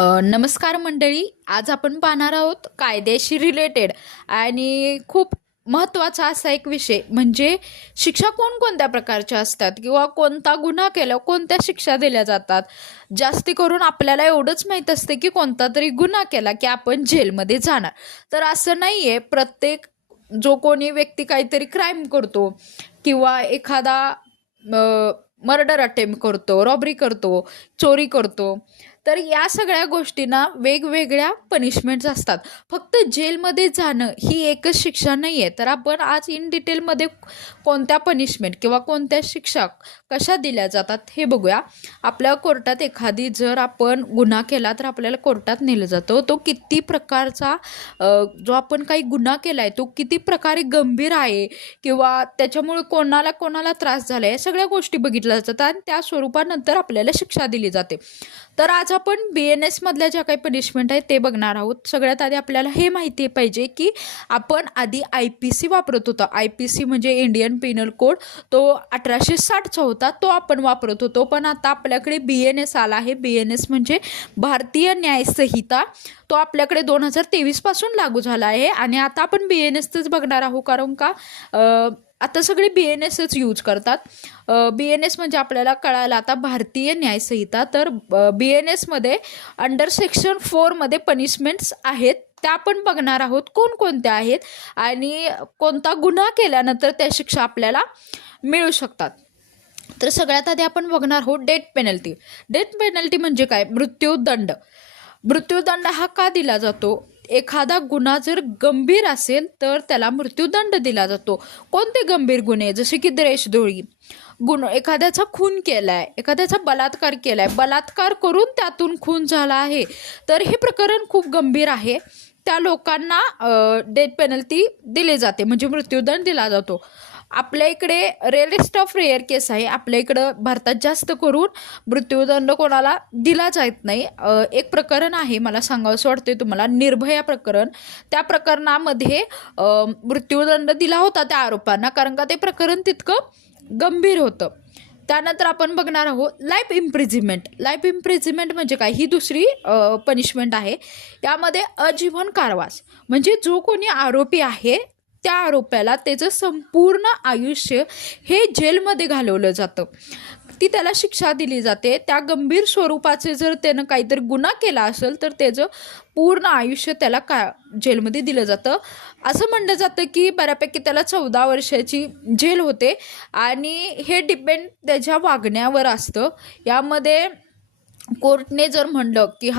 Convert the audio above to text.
नमस्कार मंडळी आज आपण पाहणार आहोत कायद्याशी रिलेटेड आणि खूप महत्त्वाचा असा एक विषय म्हणजे शिक्षा कोणकोणत्या प्रकारच्या असतात किंवा कोणता गुन्हा केला कोणत्या शिक्षा दिल्या जातात? जास्ती करून आपल्याला एवढंच माहीत असते की कोणता तरी गुन्हा केला की आपण जेलमध्ये जाणार. तर असं नाही आहे प्रत्येक जो कोणी व्यक्ती काहीतरी क्राईम करतो किंवा एखादा मर्डर अटेम्प्ट करतो रॉबरी करतो चोरी करतो तर या सगळ्या गोष्टींना वेगवेगळ्या पनिशमेंट्स असतात. फक्त जेलमध्ये जाणं ही एकच शिक्षा नाही आहे तर आपण आज इन डिटेलमध्ये कोणत्या पनिशमेंट किंवा कोणत्या शिक्षा कशा दिल्या जातात हे बघूया. आपल्या कोर्टात एखादी जर आपण गुन्हा केला तर आपल्याला कोर्टात नेलं जातं. तो किती प्रकारचा जो आपण काही गुन्हा केला आहे तो किती प्रकारे गंभीर आहे किंवा त्याच्यामुळे कोणाला कोणाला त्रास झाला आहे या सगळ्या गोष्टी बघितल्या जातात आणि त्या स्वरूपानंतर आपल्याला शिक्षा दिली जाते. तर आज आपण बी एन एसमधल्या ज्या काही पनिशमेंट आहेत ते बघणार आहोत. सगळ्यात आधी आपल्याला हे माहिती पाहिजे की आपण आधी आय पी सी वापरत होतो. आय पी सी म्हणजे इंडियन पिनल कोड तो अठराशे साठचा होता तो आपण वापरत होतो. पण आता आपल्याकडे बी एन एस आला आहे. बी एन एस म्हणजे भारतीय न्यायसंहिता तो आपल्याकडे दोन हजार तेवीसपासून लागू झाला आहे. आणि आता आपण बी एन एसच बघणार आहोत. कारण का आता सगळे बी एन एसच यूज करतात. बी एन एस म्हणजे आपल्याला कळायला आता भारतीय न्यायसंहिता. तर बी एन एसमध्ये अंडर सेक्शन फोरमध्ये पनिशमेंट्स आहेत. त्या आपण बघणार आहोत कोणकोणत्या आहेत आणि कोणता गुन्हा केल्यानंतर त्या शिक्षा आपल्याला मिळू शकतात. तर सगळ्यात आधी आपण बघणार आहोत डेथ पेनल्टी डेथ पेनल्टी म्हणजे काय? मृत्यूदंड. मृत्यूदंड हा का दिला जातो? एखादा गुन्हा जर गंभीर असेल तर त्याला मृत्यूदंड दिला जातो. कोणते गंभीर गुन्हे? जसे की द्वेषधोळी गुन एखाद्याचा खून केला आहे एखाद्याचा बलात्कार केला आहे बलात्कार करून त्यातून खून झाला आहे. तर हे प्रकरण खूप गंभीर आहे. त्या लोकांना डेथ पेनल्टी दिली जाते म्हणजे मृत्यूदंड दिला जातो. आपल्या इकडे रेअरेस्ट ऑफ रेअर केस आहे. आपल्या इकडं भारतात जास्त करून मृत्यूदंड कोणाला दिला जात नाही. एक प्रकरण आहे मला सांगावंसं वाटते तुम्हाला निर्भया प्रकरण. त्या प्रकरणामध्ये मृत्यूदंड दिला होता त्या आरोपांना कारण का ते प्रकरण तितकं गंभीर होतं. त्यानंतर आपण बघणार आहोत लाईफ इम्प्रिझिमेंट लाईफ इम्प्रिझिमेंट म्हणजे काय? ही दुसरी पनिशमेंट आहे. यामध्ये अजीवन कारवास. म्हणजे जो कोणी आरोपी आहे त्या आरोप्याला त्याचं संपूर्ण आयुष्य हे जेलमध्ये घालवलं जातं. ती त्याला शिक्षा दिली जाते. त्या गंभीर स्वरूपाचे जर त्यानं काहीतरी गुन्हा केला असेल तर त्याचं पूर्ण आयुष्य त्याला का जेलमध्ये दिलं जातं. असं म्हणलं जातं की बऱ्यापैकी त्याला चौदा वर्षाची जेल होते आणि हे डिपेंड त्याच्या वागण्यावर असतं. यामध्ये कोर्टने जर म्हणलं की हा